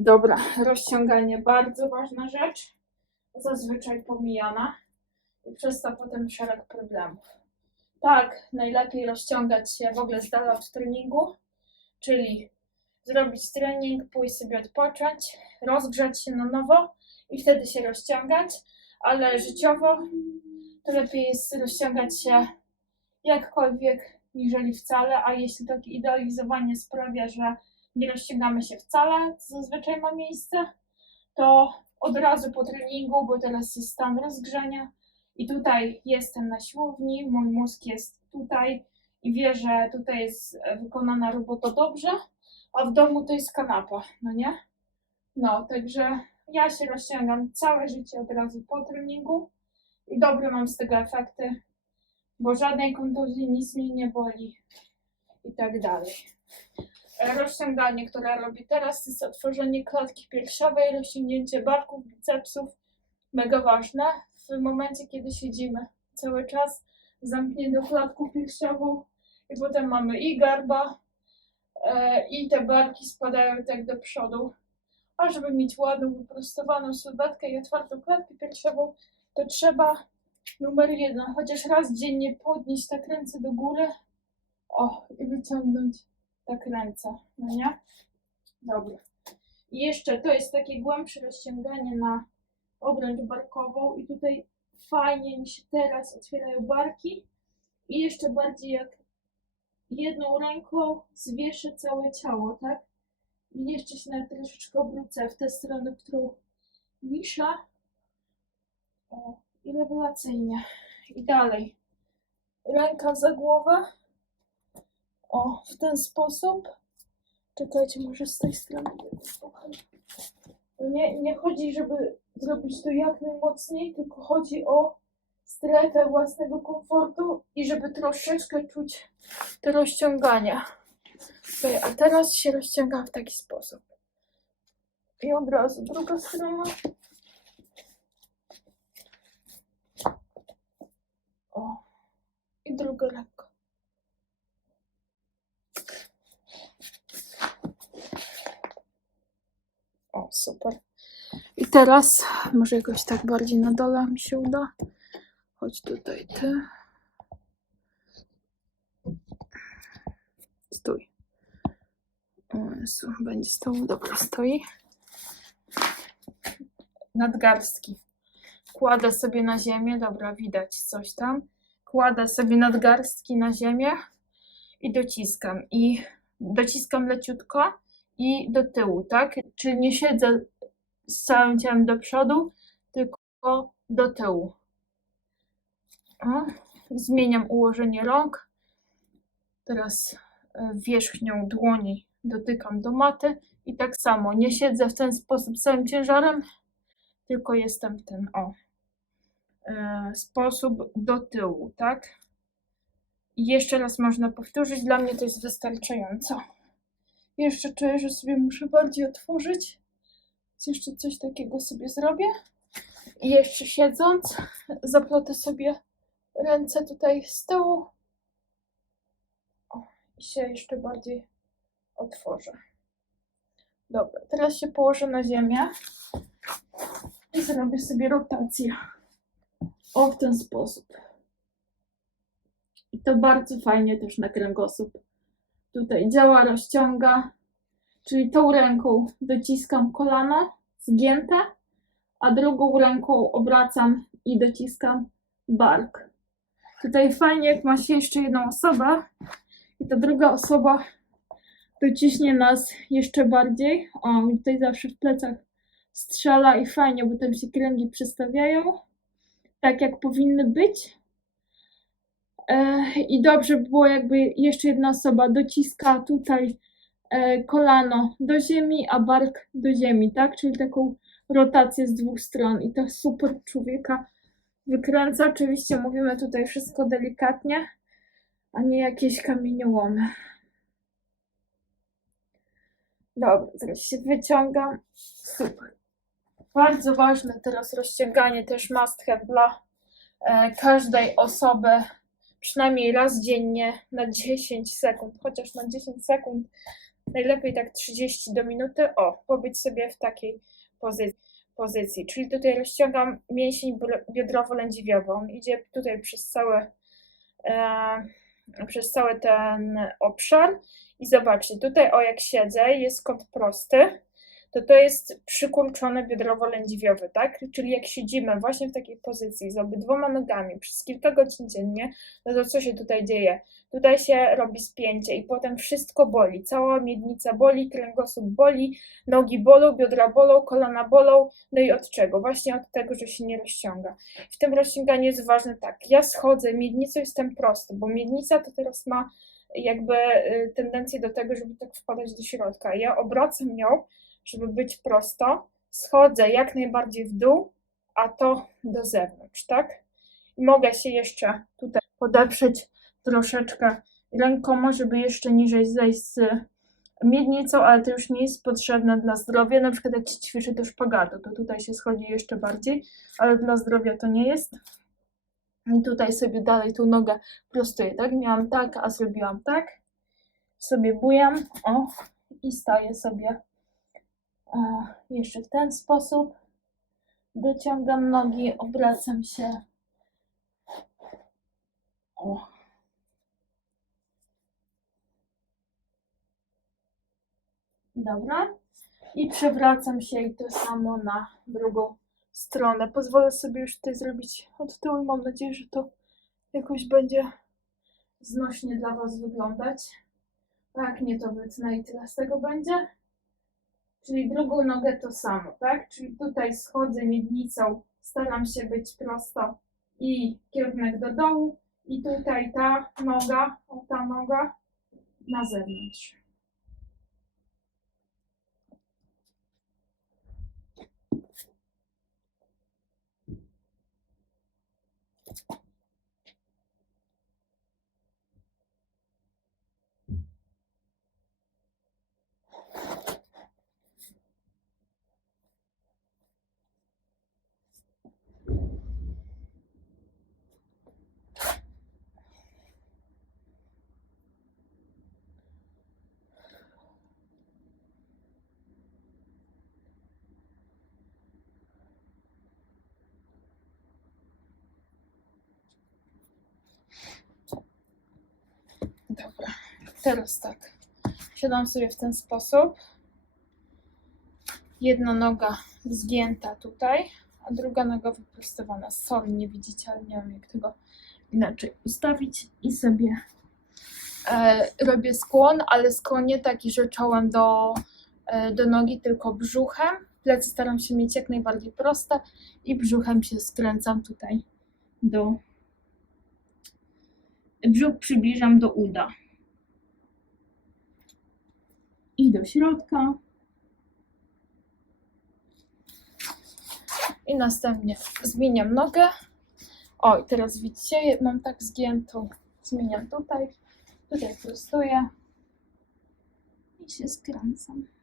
Dobra, rozciąganie bardzo ważna rzecz, zazwyczaj pomijana. I przez to potem szereg problemów. Tak, najlepiej rozciągać się w ogóle z dala od treningu, czyli zrobić trening, pójść sobie odpocząć, rozgrzać się na nowo i wtedy się rozciągać, ale życiowo to lepiej jest rozciągać się jakkolwiek, niżeli wcale, a jeśli takie idealizowanie sprawia, że nie rozciągamy się wcale, co zazwyczaj ma miejsce, to od razu po treningu, bo teraz jest stan rozgrzania i tutaj jestem na siłowni, mój mózg jest tutaj i wie, że tutaj jest wykonana robota dobrze, a w domu to jest kanapa, no nie? No, także ja się rozciągam całe życie od razu po treningu i dobre mam z tego efekty, bo żadnej kontuzji, nic mnie nie boli i tak dalej. Rozciąganie, które robię teraz, jest otworzenie klatki piersiowej, rozciągnięcie barków, bicepsów. Mega ważne w momencie, kiedy siedzimy cały czas zamkniętą klatką piersiową i potem mamy i garba, e, i te barki spadają tak do przodu. A żeby mieć ładną, wyprostowaną sylwetkę i otwartą klatkę piersiową, to trzeba numer jeden, chociaż raz dziennie podnieść tak ręce do góry. O, i wyciągnąć tak ręce, no nie? Dobra. I jeszcze to jest takie głębsze rozciąganie na obręcz barkową i tutaj fajnie mi się teraz otwierają barki i jeszcze bardziej jak jedną ręką zwieszę całe ciało, tak? I jeszcze się nawet troszeczkę obrócę w tę stronę, którą wiszę. O, i rewelacyjnie. I dalej. Ręka za głowę. O, w ten sposób. Czekajcie, może z tej strony. Nie, nie chodzi, żeby zrobić to jak najmocniej, tylko chodzi o strefę własnego komfortu i żeby troszeczkę czuć te rozciągania. A teraz się rozciągam w taki sposób. I od razu druga strona. O. I druga lekko. O, super. I teraz może jakoś tak bardziej na dole mi się uda. Chodź tutaj ty. Stój. O Jezu, będzie stał. Dobra, stoi. Nadgarstki. Kładę sobie na ziemię. Dobra, widać coś tam. Kładę sobie nadgarstki na ziemię i dociskam. I dociskam leciutko i do tyłu, tak? Czyli nie siedzę z całym ciałem do przodu, tylko do tyłu. Zmieniam ułożenie rąk. Teraz e, wierzchnią dłoni dotykam do maty i tak samo nie siedzę w ten sposób całym ciężarem, tylko jestem ten o e, sposób do tyłu, tak? I jeszcze raz można powtórzyć, dla mnie to jest wystarczająco. Jeszcze czuję, że sobie muszę bardziej otworzyć. Jeszcze coś takiego sobie zrobię. I jeszcze siedząc, zaplotę sobie ręce tutaj z tyłu. I się jeszcze bardziej otworzę. Dobra, teraz się położę na ziemię i zrobię sobie rotację. O, w ten sposób. I to bardzo fajnie też na kręgosłup. Tutaj działa, rozciąga. Czyli tą ręką dociskam kolano zgięte, a drugą ręką obracam i dociskam bark. Tutaj fajnie, jak ma się jeszcze jedną osobę i ta druga osoba dociśnie nas jeszcze bardziej. O, mi tutaj zawsze w plecach strzela i fajnie, bo tam się kręgi przestawiają tak, jak powinny być. E, I dobrze by było, jakby jeszcze jedna osoba dociska tutaj kolano do ziemi, a bark do ziemi, tak? Czyli taką rotację z dwóch stron i to super człowieka wykręca. Oczywiście mówimy tutaj wszystko delikatnie, a nie jakieś kamieniołomy. Dobra, teraz się wyciągam. Super. Bardzo ważne teraz rozciąganie, też must dla e, każdej osoby, przynajmniej raz dziennie na 10 sekund, chociaż na 10 sekund najlepiej tak 30 do minuty, o, pobyć sobie w takiej pozycji. pozycji. Czyli tutaj rozciągam mięsień biodrowo-lędźwiowy. On idzie tutaj przez cały, e, przez cały ten obszar. I zobaczcie, tutaj o jak siedzę, jest kąt prosty, to to jest przykurczone biodrowo-lędźwiowy, tak? Czyli jak siedzimy właśnie w takiej pozycji z obydwoma nogami przez kilka godzin dziennie, no to co się tutaj dzieje? Tutaj się robi spięcie i potem wszystko boli. Cała miednica boli, kręgosłup boli, nogi bolą, biodra bolą, kolana bolą. No i od czego? Właśnie od tego, że się nie rozciąga. W tym rozciąganiu jest ważne tak, ja schodzę, miednicą jestem prosty, bo miednica to teraz ma jakby y, tendencję do tego, żeby tak wpadać do środka. Ja obracam ją, żeby być prosto, schodzę jak najbardziej w dół, a to do zewnątrz, tak? I mogę się jeszcze tutaj podeprzeć troszeczkę rękoma, żeby jeszcze niżej zejść z miednicą, ale to już nie jest potrzebne dla zdrowia. Na przykład jak się ćwiczy do szpagatu, to tutaj się schodzi jeszcze bardziej, ale dla zdrowia to nie jest. I tutaj sobie dalej tą nogę prostuję, tak? Miałam tak, a zrobiłam tak. Sobie bujam, o, i staję sobie jeszcze w ten sposób. Dociągam nogi, obracam się. O. Dobra. I przewracam się i to samo na drugą stronę. Pozwolę sobie już tutaj zrobić od tyłu mam nadzieję, że to jakoś będzie znośnie dla Was wyglądać. A jak nie, to wytnę i tyle z tego będzie. Czyli drugą nogę to samo, tak? Czyli tutaj schodzę miednicą, staram się być prosto i kierunek do dołu. I tutaj ta noga, o ta noga na zewnątrz. Dobra, teraz tak. Siadam sobie w ten sposób. Jedna noga zgięta tutaj, a druga noga wyprostowana. Sorry, nie widzicie, ale nie wiem jak tego inaczej ustawić. I sobie e, robię skłon, ale skłon nie taki, że czołem do, e, do nogi, tylko brzuchem. Plecy staram się mieć jak najbardziej proste i brzuchem się skręcam tutaj do brzuch przybliżam do uda. I do środka. I następnie zmieniam nogę. O, i teraz widzicie, mam tak zgiętą. Zmieniam tutaj. Tutaj prostuję. I się skręcam.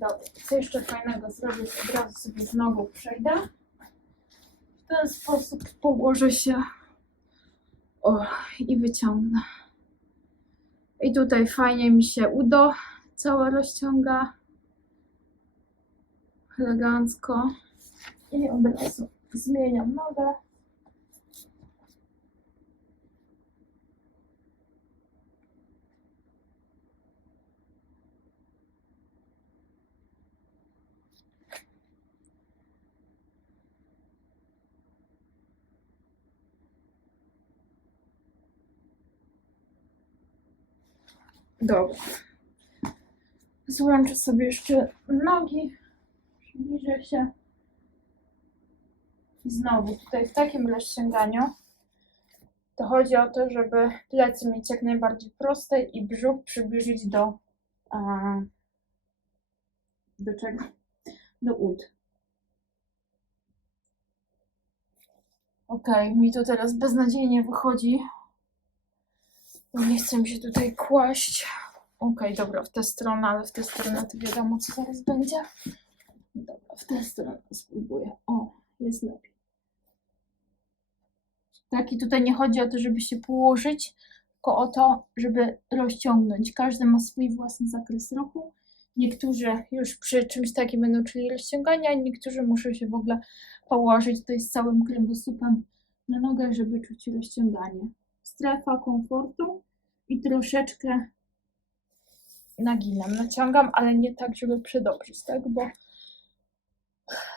Dobra, co jeszcze fajnego zrobię, od razu sobie z nogą przejdę. W ten sposób położę się o, i wyciągnę. I tutaj fajnie mi się udo całe rozciąga. Elegancko. I od razu zmieniam nogę. Dobra. Złączę sobie jeszcze nogi. Przybliżę się. I znowu tutaj w takim rozciąganiu to chodzi o to, żeby plecy mieć jak najbardziej proste i brzuch przybliżyć do a, do czego? Do ud. Okej, mi to teraz beznadziejnie wychodzi. Bo nie chcę się tutaj kłaść. Okej, dobra, w tę stronę, ale w tę stronę to wiadomo, co zaraz będzie. Dobra, w tę stronę spróbuję. O, jest lepiej. Tak, i tutaj nie chodzi o to, żeby się położyć, tylko o to, żeby rozciągnąć. Każdy ma swój własny zakres ruchu. Niektórzy już przy czymś takim będą czuli rozciągania, niektórzy muszą się w ogóle położyć tutaj z całym kręgosłupem na nogę, żeby czuć rozciąganie. Strefa komfortu i troszeczkę naginam, naciągam, ale nie tak, żeby przedobrzyć, tak? Bo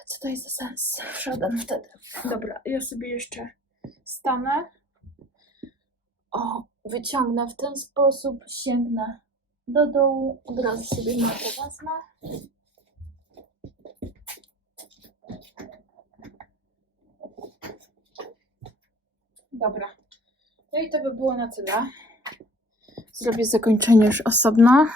co to jest za sens? Żaden wtedy. Dobra, ja sobie jeszcze stanę. O, wyciągnę w ten sposób, sięgnę do dołu, od razu sobie matę wezmę. Dobra. No i to by było na tyle. Zrobię zakończenie już osobno.